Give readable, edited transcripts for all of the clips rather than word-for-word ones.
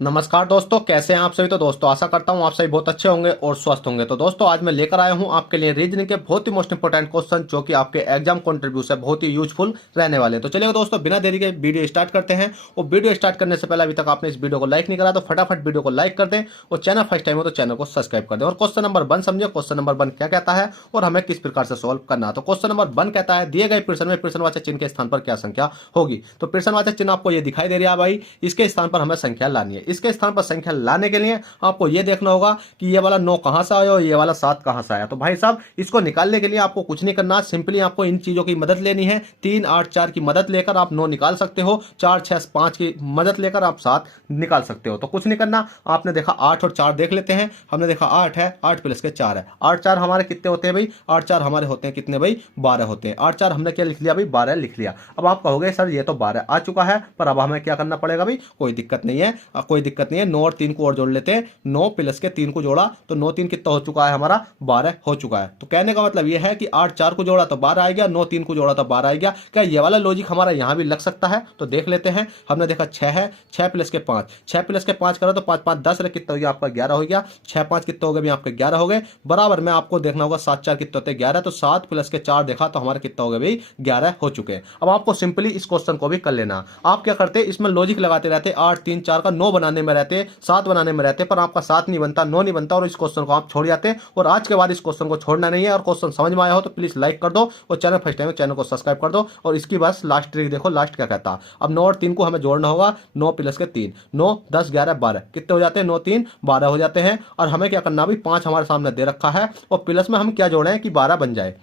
नमस्कार दोस्तों, कैसे हैं आप सभी। तो दोस्तों आशा करता हूं आप सभी बहुत अच्छे होंगे और स्वस्थ होंगे। तो दोस्तों आज मैं लेकर आया हूं आपके लिए रीजनिंग के बहुत ही मोस्ट इंपोर्टेंट क्वेश्चन जो कि आपके एग्जाम कंट्रीब्यूट से बहुत ही यूजफुल रहने वाले हैं। तो चलिए दोस्तों बिना देरी के वीडियो स्टार्ट करते हैं। और वीडियो स्टार्ट करने से पहले अभी तक आपने इस वीडियो को लाइक नहीं करा तो फटाफट वीडियो को लाइक कर दें और चैनल फर्स्ट टाइम हो तो चैनल को सब्सक्राइब कर दें। और क्वेश्चन नंबर 1 समझे, क्वेश्चन नंबर 1 क्या कहता है और हमें किस प्रकार से सोल्व करना है। तो क्वेश्चन नंबर 1 कहता है दिए गए प्रश्न में प्रश्नवाचक चिन्ह के स्थान पर क्या संख्या होगी। तो प्रश्नवाचक चिन्ह आपको ये दिखाई दे रहा है भाई, इसके स्थान पर हमें संख्या लानी है। इसके स्थान पर संख्या लाने के लिए आपको ये देखना होगा कि ये वाला 9 कहां से आया और ये वाला 7 कहां से आया। तो भाई साहब इसको निकालने के लिए आपको कुछ नहीं करना, सिंपली आपको इन चीजों की मदद लेनी है। 3 8 4 की मदद लेकर आप 9 निकाल सकते हो, 4 6 5 की मदद लेकर आप 7 निकाल सकते हो। तो कुछ नहीं करना, आपने देखा 8 और 4 देख लेते हैं। हमने देखा 8 है, 8 प्लस के 4 है। 8 4 हमारे कितने होते हैं भाई, 8 4 हमारे होते हैं कितने भाई, 12 होते हैं। 8 4 हमने क्या लिख लिया भाई, 12 लिख लिया। अब आप कहोगे सर ये तो 12 आ चुका है, पर अब हमें क्या करना पड़ेगा भाई। कोई दिक्कत नहीं है, कोई दिक्कत नहीं है। 9 और 3 को और जोड़ लेते हैं। 9 प्लस के 3 को जोड़ा तो 9 3 कितना हो चुका है हमारा, 12 हो चुका है। तो कहने का मतलब यह है कि 8 4 को जोड़ा तो 12 आ गया, 9 3 को जोड़ा तो 12 आ गया। क्या ये वाला लॉजिक हमारा यहां भी लग सकता है? तो देख लेते हैं। हमने देखा 6 है, 6 प्लस के 5, 6 प्लस के 5 करो तो 5 5 10 रहे, कितना हो गया आपका 11 हो गया। 6 5 कितने हो गए भी आपके 11 हो गए। बराबर में आपको देखना होगा 7 4 कितने होते हैं 11, तो 7 प्लस के 4 देखा तो हमारे कितना हो गए भाई, 11 हो चुके हैं। अब आपको सिंपली इस क्वेश्चन को भी कर लेना। आप क्या करते हैं, इसमें लॉजिक लगाते रहते, 8 3 4 का 9 बनाने में रहते, 7 बनाने में रहते, पर आपका 7 नहीं बनता, 9 नहीं बनता और इस क्वेश्चन को आप छोड़ जाते हैं। और आज के बाद इस क्वेश्चन को छोड़ना नहीं है। और क्वेश्चन समझ में आया हो तो प्लीज लाइक कर दो और चैनल फर्स्ट टाइम चैनल को सब्सक्राइब कर दो। और इसकी बस लास्ट ट्रिक देखो, लास्ट क्या कहता है। अब 9 और 3 को हमें जोड़ना होगा। 9 प्लस के 3, 9 10 11 12 कितने हो जाते हैं, 9 3 12 हो जाते हैं। और हमें क्या करना, अभी 5 हमारे सामने दे रखा है और प्लस में हम क्या जोड़े हैं कि 12 बन जाए।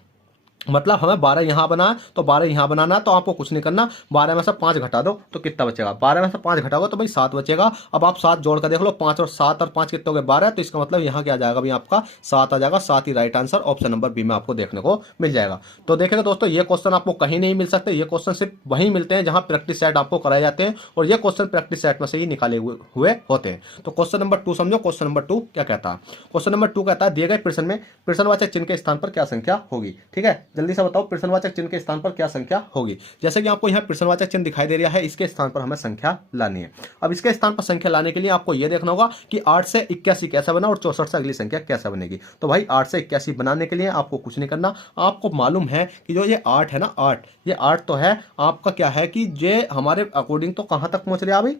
मतलब हमें 12 यहां बना तो 12 यहां बनाना, तो आपको कुछ नहीं करना। 12 में से 5 घटा दो तो कितना बचेगा, 12 में से 5 घटाओगे तो भाई 7 बचेगा। अब आप 7 जोड़ कर देख लो, 5 और 7 और 5 कितने हो गए 12, तो इसका मतलब यहां क्या आ जाएगा भाई आपका 7 आ जाएगा। 7 ही right answer option number B में आपको देखने को मिल जाएगा। तो देखेगा दोस्तों ये क्वेश्चन आपको कहीं नहीं मिल सकते, ये क्वेश्चन सिर्फ वहीं मिलते हैं जहां प्रैक्टिस सेट आपको कराए जाते हैं और ये क्वेश्चन प्रैक्टिस सेट में से ही निकाले हुए होते हैं। तो क्वेश्चन नंबर 2 समझो। क्वेश्चन नंबर 2 क्या कहता है। क्वेश्चन नंबर 2 कहता है दिए गए प्रश्न में प्रश्नवाचक चिन्ह के स्थान पर क्या संख्या होगी। ठीक है, जल्दी से बताओ प्रश्नवाचक चिन्ह के स्थान पर क्या संख्या होगी। जैसे कि आपको यहां प्रश्नवाचक चिन्ह दिखाई दे रहा है, इसके स्थान पर हमें संख्या लानी है। अब इसके स्थान पर संख्या लाने के लिए आपको यह देखना होगा कि 8 से 81 कैसे बना और 64 से अगली संख्या कैसे बनेगी। तो भाई 8 से 81 बनाने के लिए आपको कुछ नहीं करना। आपको मालूम है कि जो ये 8 है ना, 8 ये 8 तो है आपका क्या है कि ये हमारे अकॉर्डिंग तो कहां तक पहुंच रहा है भाई,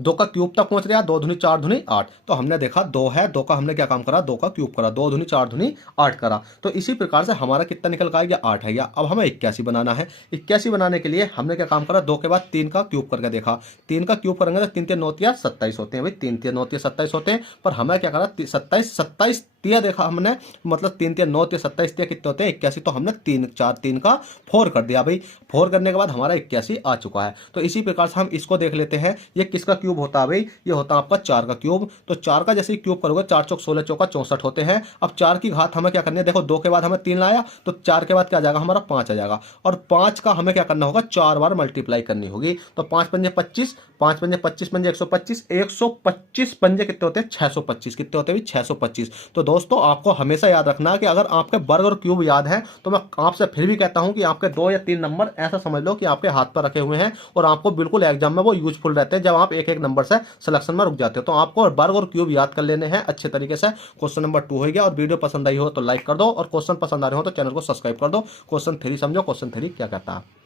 2 का क्यूब तक पहुंच रहा है। 2 दूनी 4 दूनी 8, तो हमने देखा 2 है, 2 का हमने क्या काम करा, 2 का क्यूब करा, 2 दूनी 4 दूनी 8 करा। तो इसी प्रकार से हमारा कितना निकल का आएगा, 8 है गया। अब हमें 81 बनाना है। 81 बनाने के लिए हमने क्या काम करा, 2 के बाद 3 का क्यूब करके देखा। 3 का क्यूब करेंगे तो 3 3 9 27 होते हैं भाई, 3 3 9 27 होते हैं। पर हमें क्या करा, 27 27 तिया देखा हमने, मतलब 3 3 9 27 तिया कितने होते हैं 81। तो हमने 3 4 3 का 4 कर दिया भाई। 4 करने के बाद हमारा 81 आ चुका है। तो इसी प्रकार से हम इसको देख लेते हैं, ये किसका क्यूब होता है भाई, ये होता है आपका 4 का क्यूब। तो 4 का जैसे क्यूब करोगे, 4 चौक 16 चौका 64 होते हैं। अब 4 की घात हमें क्या करनी है, देखो 2 के बाद हमें 3 लाया तो 4 के बाद क्या आ जाएगा हमारा 5 आ जाएगा। और 5 का हमें क्या करना होगा, 4 बार मल्टीप्लाई करनी होगी। तो 5 पंजे 25, 5 पंजे 25 पंजे 125, 125 पंजे कितने होते हैं 625, कितने होते हैं 625। तो दोस्तों आपको हमेशा याद रखना कि अगर आपके वर्ग और क्यूब याद है तो मैं आपसे फिर भी कहता हूं कि आपके 2 या 3 नंबर ऐसा समझ लो कि आपके हाथ पर रखे हुए हैं और आपको बिल्कुल एग्जाम में वो यूजफुल रहते हैं जब आप एक एक नंबर से सिलेक्शन में रुक जाते हो। तो आपको वर्ग और क्यूब याद कर लेने हैं अच्छे तरीके से। क्वेश्चन नंबर 2 हो गया। और वीडियो पसंद आई हो तो लाइक कर दो और क्वेश्चन पसंद आ रहे हो तो चैनल को सब्सक्राइब कर दो। क्वेश्चन 3 समझो। क्वेश्चन 3 क्या कहता है।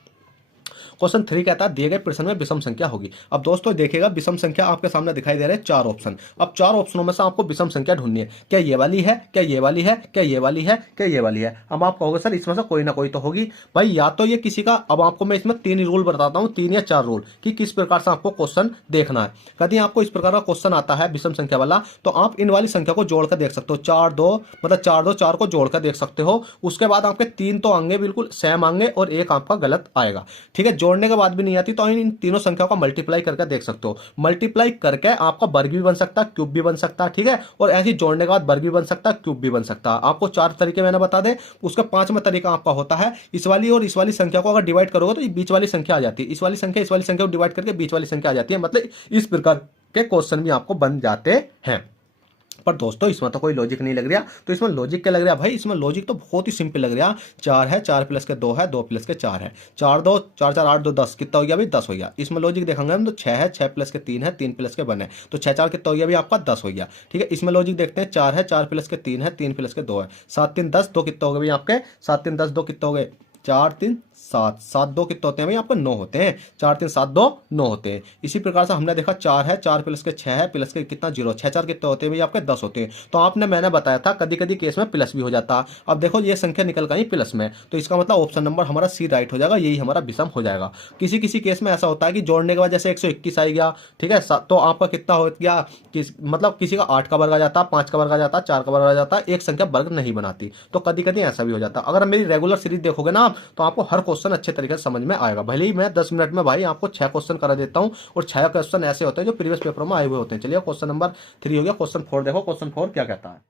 क्वेश्चन 3 कहता है दिए गए प्रश्न में विषम संख्या होगी। अब दोस्तों देखिएगा विषम संख्या आपके सामने दिखाई दे रहे हैं 4 ऑप्शन। अब 4 ऑप्शनों में से आपको विषम संख्या ढूंढनी है। क्या ये वाली है, क्या ये वाली है, क्या ये वाली है, क्या ये वाली है। अब आप कहोगे सर इसमें से कोई ना कोई तो होगी भाई, या तो ये किसी का। अब आपको मैं इसमें 3 रूल बताता हूं, 3 या 4 रूल कि किस प्रकार से आपको क्वेश्चन देखना है। कभी आपको इस प्रकार का क्वेश्चन आता है विषम संख्या वाला, तो आप इन वाली संख्या को जोड़कर देख सकते हो। 4 2 मतलब 4 2 4 को जोड़कर देख सकते हो। उसके बाद आपके 3 तो आएंगे बिल्कुल सेम आएंगे और एक आपका गलत आएगा। ठीक है, जोड़ने के बाद भी नहीं आती तो इन तीनों संख्याओं का मल्टीप्लाई करके देख सकते हो। मल्टीप्लाई करके आपका वर्ग भी बन सकता है, क्यूब भी बन सकता है। ठीक है, और ऐसे जोड़ने के बाद वर्ग भी बन सकता है, क्यूब भी बन सकता है। आपको 4 तरीके मैंने बता दे। उसका 5वां तरीका आपका होता है इस वाली और इस वाली संख्या को अगर डिवाइड करोगे तो बीच वाली संख्या आ जाती है। इस वाली संख्या को डिवाइड करके बीच वाली संख्या आ जाती है। मतलब इस प्रकार के क्वेश्चन भी आपको बन जाते हैं। पर दोस्तों इसमें तो कोई लॉजिक नहीं लग रहा। तो इसमें लॉजिक क्या लग रहा है भाई, इसमें लॉजिक तो बहुत ही सिंपल लग रहा है। 4 है, 4 प्लस के 2 है, 2 प्लस के 4 है, 4 2 4 4 8 2 10, कितना हो गया भाई 10 हो गया। इसमें लॉजिक देखेंगे हम तो 6 है, 6 प्लस के 3 है, 3 प्लस के 1 है, तो 6 4 कितना हो गया भाई आपका 10 हो गया। ठीक है, इसमें लॉजिक देखते हैं, 4 है, 4 प्लस के 3 है, 3 प्लस के 2 है, 7 3 10, 2 कितना हो गया भाई आपके 7 3 10, 2 कितना हो गए 4 3 7, 7 2 कितने होते हैं भाई आपको 9 होते हैं, 4 3 7 2 9 होते हैं। इसी प्रकार से हमने देखा 4 है, 4 प्लस के 6 है, प्लस के कितना 0, 6 4 कितने होते हैं भाई आपके 10 होते हैं। तो आपने मैंने बताया था कभी कभी केस में प्लस भी हो जाता। अब देखो ये संख्या निकल गई प्लस में, तो इसका मतलब ऑप्शन नंबर हमारा सी राइट हो जाएगा, यही हमारा विषम हो जाएगा। किसी किसी केस में ऐसा होता है कि जोड़ने के बाद जैसे 121 आ गया, ठीक है, तो आपका कितना हो गया, मतलब किसी का 8 का वर्ग आ जाता, 5 का वर्ग आ जाता, 4 का वर्ग आ जाता, एक संख्या वर्ग नहीं बनाती। तो कभी कभी ऐसा भी हो जाता। अगर मेरी रेगुलर सीरीज देखोगे ना आप, तो आपको हर क्वेश्चन अच्छे तरीके से समझ में आएगा। भले ही मैं 10 मिनट में भाई आपको 6 क्वेश्चन करा देता हूं, और 6 क्वेश्चन ऐसे होते हैं जो प्रीवियस पेपर में आए हुए होते हैं। चलिए क्वेश्चन नंबर 3 हो गया, क्वेश्चन 4 देखो, क्वेश्चन 4 क्या कहता है।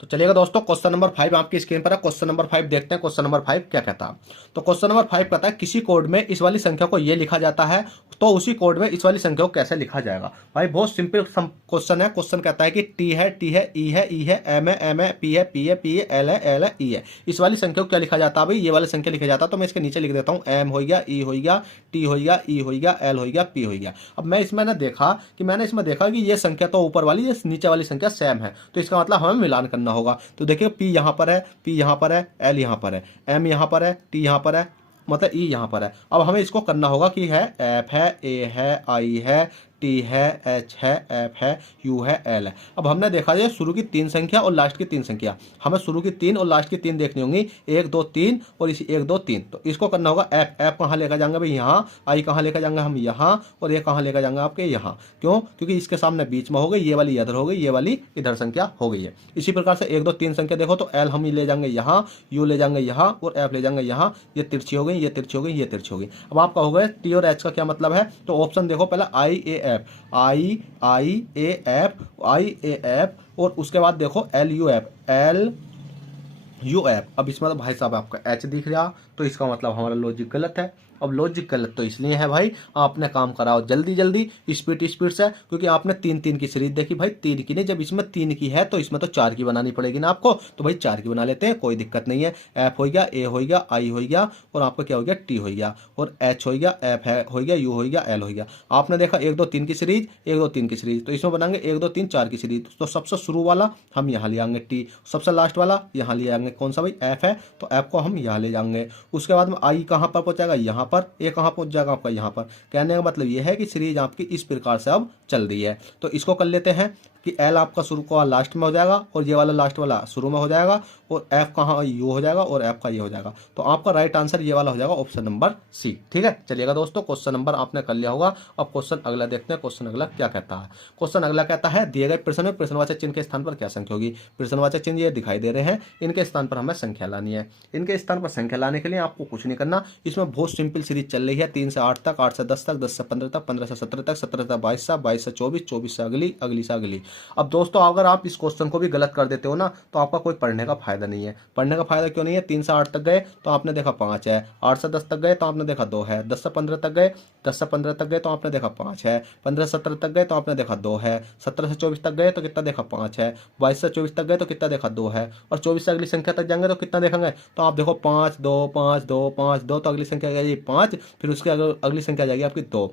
तो चलिएगा दोस्तों, क्वेश्चन नंबर 5 आपकी स्क्रीन पर है। क्वेश्चन नंबर 5 देखते हैं, क्वेश्चन नंबर 5 क्या कहता है। तो क्वेश्चन नंबर 5 कहता है किसी कोड में इस वाली संख्या को ये लिखा जाता है, तो उसी कोड में इस वाली संख्या को कैसे लिखा जाएगा। भाई बहुत सिंपल क्वेश्चन है। क्वेश्चन कहता है कि टी है, टी है, ई है, ई है, एम है, पी है, पी है, पी है, एल है, एल है, ई है। इस वाली संख्या को क्या लिखा जाता है भाई, ये वाली संख्या लिखा जाता है। तो मैं इसके नीचे लिख देता हूँ, एम हो गया, ई हो गया, टी हो गया, ई हो गया, एल हो गया, पी हो गया। अब मैं इसमें मैंने देखा कि ये संख्या तो ऊपर वाली, ये नीचे वाली संख्या सेम है, तो इसका मतलब हमें मिलान करना होगा। तो देखिए पी यहाँ पर है, पी यहाँ पर है, एल यहाँ पर है, एम यहाँ पर है, टी यहाँ पर है, मतलब ई यहाँ पर है। अब हमें इसको करना होगा कि है एफ है, ए है, आई है, टी है, एच है, एफ है, यू है, एल है। अब हमने देखा ये शुरू की 3 संख्या और लास्ट की 3 संख्या, हमें शुरू की 3 और लास्ट की 3 देखनी होंगी, 1 2 3 और इसी 1 2 3। तो इसको करना होगा एफ, एफ कहाँ लेकर जाएंगे भाई यहाँ, आई कहाँ लेकर जाएंगे हम यहाँ, और ये कहाँ लेकर जाएंगे आपके यहाँ। क्यों, क्योंकि इसके सामने बीच में हो गई, ये वाली इधर हो गई, ये वाली इधर संख्या हो गई है। इसी प्रकार से 1 2 3 संख्या देखो, तो एल हम ले जाएंगे यहाँ, यू ले जाएंगे यहाँ, और एफ ले जाएंगे यहाँ। ये तिरछी हो गई, ये तिरछी हो गई, ये तिरछी हो गई। अब आपका हो गया टी और एच का क्या मतलब है, तो ऑप्शन देखो पहले I A F, I A F, I A F, और उसके बाद देखो L U F, L U F. अब इसमें तो भाई साहब आपका एच दिख रहा, तो इसका मतलब हमारा लॉजिक गलत है। अब लॉजिक गलत तो इसलिए है भाई, आपने काम कराओ जल्दी जल्दी, स्पीड से, क्योंकि आपने 3 3 की सीरीज देखी भाई, 3 की नहीं, जब इसमें 3 की है तो इसमें तो 4 की बनानी पड़ेगी ना आपको, तो भाई 4 की बना लेते हैं, कोई दिक्कत नहीं है। एफ हो गया, ए हो गया, आई हो गया, और आपका क्या हो गया टी हो गया, और एच हो गया, एफ है हो गया, यू हो गया, एल हो गया। आपने देखा 1 2 3 की सीरीज, 1 2 3 की सीरीज, तो इसमें बनाएंगे 1 2 3 4 की सीरीज। तो सबसे शुरू वाला हम यहाँ ले आएंगे टी, सबसे लास्ट वाला यहाँ ले आएंगे, कौन सा भाई एफ है, तो एफ को हम यहाँ ले जाएंगे। उसके बाद में आई कहाँ पर पहुंचेगा, यहाँ पर, ए कहाँ पहुंच जाएगा आपका यहाँ पर। कहने का मतलब ये है कि सीरीज आपकी इस प्रकार से अब चल रही है। तो इसको कर लेते हैं कि एल आपका शुरू का लास्ट में हो जाएगा, और ये वाला लास्ट वाला शुरू में हो जाएगा, और एफ कहाँ यू हो जाएगा, और एफ का ये हो जाएगा। तो आपका राइट आंसर ये वाला हो जाएगा, ऑप्शन नंबर सी। ठीक है, चलिएगा दोस्तों, क्वेश्चन नंबर आपने कर लिया होगा। अब क्वेश्चन अगला देखते हैं, क्वेश्चन अगला क्या कहता है। क्वेश्चन अगला कहता है दिए गए प्रश्न में प्रश्नवाचक चिन्ह के स्थान पर क्या संख्या होगी। प्रश्नवाचक चिन्ह ये दिखाई दे रहे हैं, इनके स्थान पर हमें संख्या लानी है। इनके स्थान पर संख्या लाने के लिए आपको कुछ नहीं करना, इसमें बहुत सिंपल सीरीज चल रही है, 3 से 8 तक, 8 से 10 तक, 10 से 15 तक, 15 से 17 तक, 17 से 22 तक, 22 से 24, 24 से अगली, अगली से अगली। अब दोस्तों अगर आप इस क्वेश्चन को भी गलत कर देते हो ना, तो आपका कोई पढ़ने का फायदा नहीं है। पढ़ने का फायदा क्यों नहीं है, 3 से 8 तक गए तो आपने देखा 5 है, 8 से 10 तक गए तो आपने देखा 2 है, 10 से 15 तक गए, 10 से 15 तक गए तो आपने देखा 5 है, 15 से 17 तक गए तो आपने देखा 2 है, 17 से 24 तक गए तो कितना देखा 5 है, 22 से 24 तक गए तो कितना देखा 2 है, और 24 से अगली संख्या तक जाएंगे तो कितना देखेंगे, तो आप देखो 5 2 5 2 5 2, तो अगली संख्या आ जाएगी 5, फिर उसके अगली संख्या आ जाएगी आपकी 2,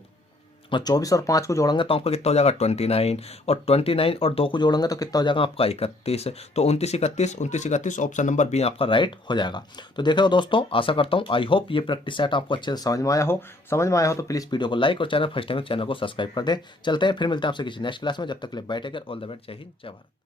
और 24 और 5 को जोड़ेंगे तो आपका कितना हो जाएगा 29, और 29 और 2 को जोड़ेंगे तो कितना हो जाएगा आपका 31। तो 29 31 29 31, ऑप्शन नंबर बी आपका राइट हो जाएगा। तो देखो दोस्तों, आशा करता हूँ, आई होप ये प्रैक्टिस सेट आपको अच्छे से समझ में आया हो। तो प्लीज़ वीडियो को लाइक और चैनल फर्स्ट टाइम चैनल को सब्सक्राइब कर दें। चलते हैं, फिर मिलते हैं आपसे किसी नेक्स्ट क्लास में। जब तक के लिए bye take care, all the best, जय हिंद, जय भारत।